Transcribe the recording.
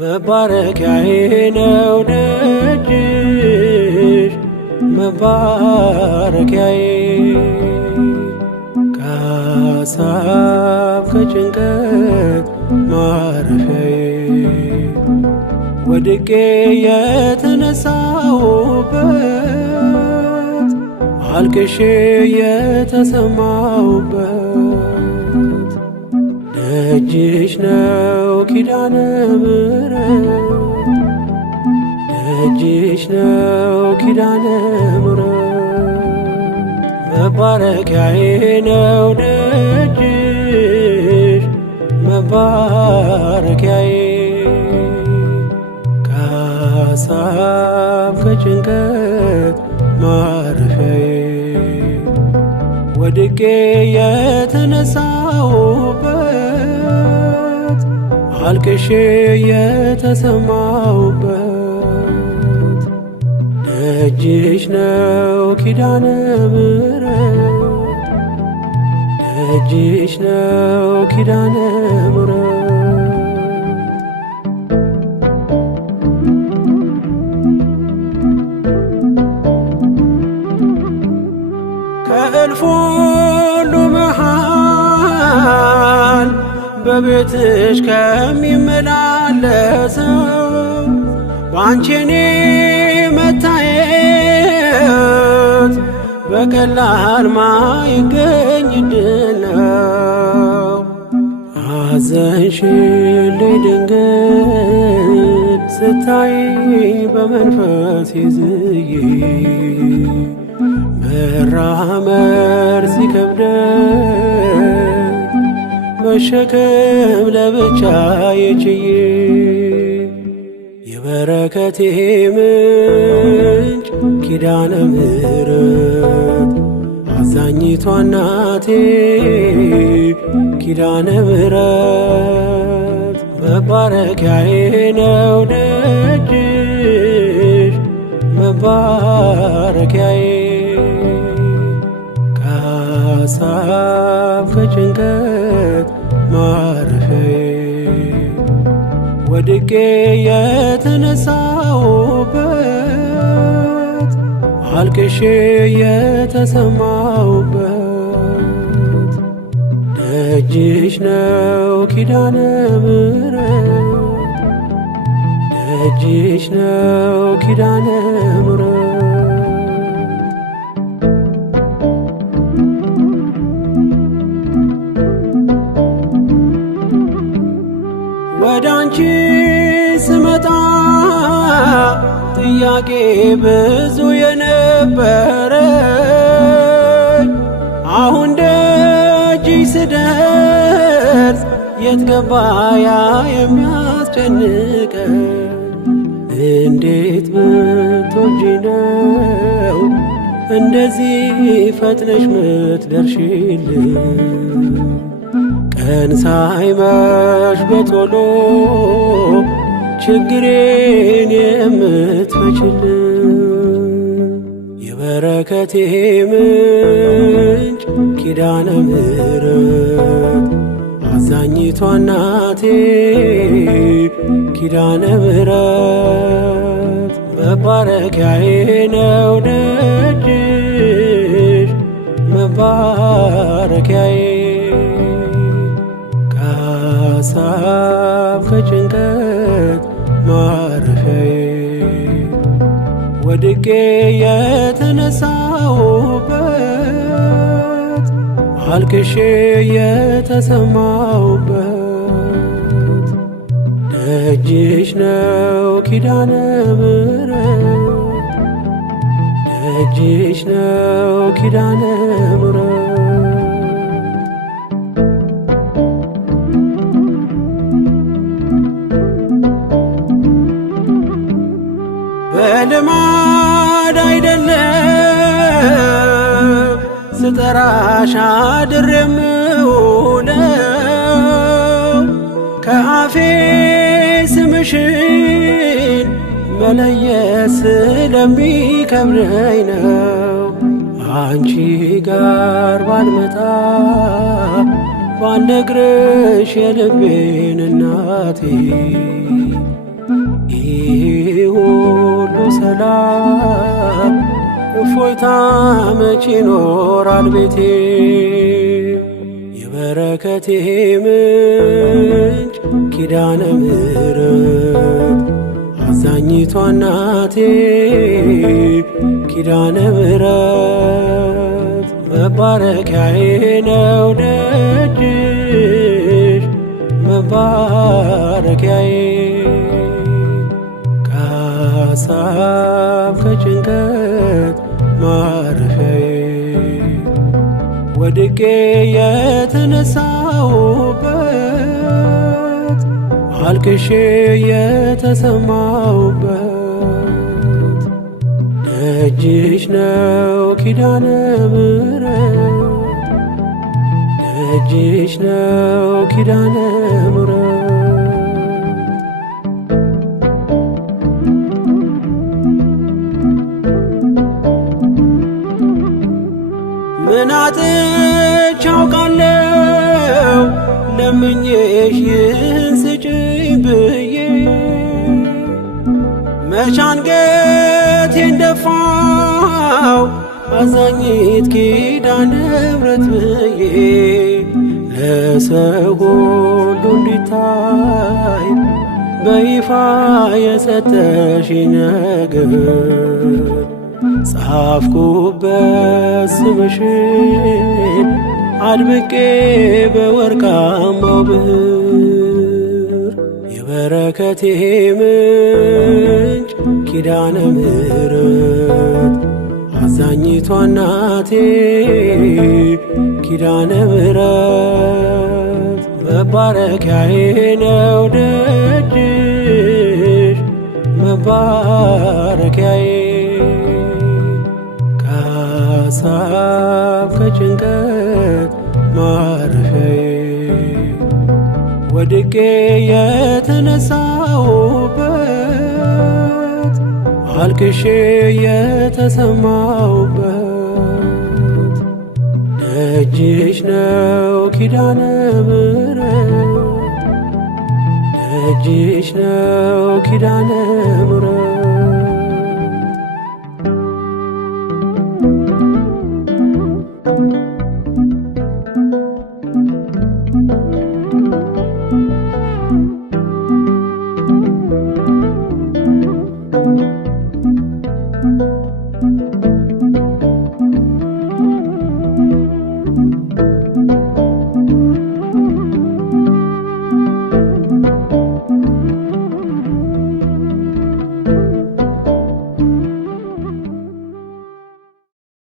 መባረኪያዬ ነው ደጅሽ መባረኪያዬ ከሐሳብ ከጭንቀት ማረፊያዬ ወድቄ የተነሳሁበት አልቅሼ የተሰማሁበት ደጅሽ ነው ኪዳነ ምሕረት ደጅሽ ነው ኪዳነ ምሕረት መባረኪያዬ ነው ደጅሽ መባረኪያዬ ከሐሳብ ከጭንቀት ማረፊያዬ ወድቄ የተነሳሁበት አልቅሼ የተሰማሁበት ደጅሽ ነው ኪዳነ ምሕረት ደጅሽ ነው ኪዳነ ምሕረት ከእልፍ ሁሉ መሃል በቤትሽ ከሚመላለሰው ባንቺ እኔ መታየት በቀላል ማይገኝ ዕድል ነው። አዘንሽልኝ ድንግል ስታይ በመንፈስ ይዝዬ መራመድ ሲከብደኝ መሸከም ለብቻዬ ችዬ የበረከቴ ምንጭ ኪዳነ ምሕረት አዛኝቷ እናቴ ኪዳነ ምሕረት መባረኪያዬ ነው ደጅሽ መባረኪያዬ ከሐሳብ ከጭንቀት ማረፊያዬ ወድቄ የተነሳሁበት አልቅሼ የተሰማሁበት ደጅሽ ነው ኪዳነ ምሕረት ደጅሽ ነው ኪዳነ ምሕረት ወደ አንቺ ስመጣ ጥያቄ ብዙ የነበረኝ አሁን ደጅሽ ስደርስ የት ገባ ያ የሚያስጨንቀኝ እንዴት ብትወጂ ነው እንደዚህ ፈጥነሽ ምትደርሺልኝ ቀን ሳይመሽ በቶሎ ችግሬን የምትፈችልኝ የበረከቴ ምንጭ ኪዳነ ምሕረት አዛኝቷ እናቴ ኪዳነ ምሕረት መባረኪያዬ ነው ደጅሽ መባረኪያዬ ከሐሳብ ከጭንቀት ማረፊያዬ ወድቄ የተነሳሁበት አልቅሼ የተሰማሁበት ደጅሽ ነው ኪዳነ ምሕረት ደጅሽ ነው ኪዳነ ምሕረት በልማድ አይደለም ስጠራሽ አድሬ የምውለው ከአፌ ስምሽን መለየት ስለሚከብደኝ ነው። አንቺ ጋር ባልመጣ ባልነግርሽ የልቤን እናቴ ይህ ሁሉ ሰላም እፎይታ መቼ ይኖራል ቤቴ? የበረከቴ ምንጭ ኪዳነ ምሕረት አዛኝቷ እናቴ ኪዳነ ምሕረት መባረኪያዬ ነው ደጅሽ መባረኪያዬ ከሐሳብ ከጭንቀት ማረፊያዬ ወድቄ የተነሳሁበት አልቅሼ የተሰማሁበት ደጅሽ ነው ኪዳነ ምሕረት ደጅሽ ነው ኪዳነ ምሕረት ምን አጥቼ አውቃለሁ ለምኜሽ ይህን ስጪኝ ብዬ መች አንገቴን ደፋው አዛኝት ኪዳነ ምሕረት ብዬ ለሰው ሁሉ እንዲታይ በይፋ የሰጠሽኝ ነገር ጻፍኩበት ስምሽን አድምቄ በወርቃማው ብር የበረከቴ ምንጭ ኪዳነ ምሕረት አዛኝቷ እናቴ ኪዳነ ምሕረት መባረኪያዬ ነው ደጅሽ መባረኪያዬ ከሐሳብ ከጭንቀት ማረፊያዬ ወድቄ የተነሳሁበት አልቅሼ የተሰማሁበት ደጅሽ ነው ኪዳነ ምሕረት ደጅሽ ነው ኪዳነ ምሕረት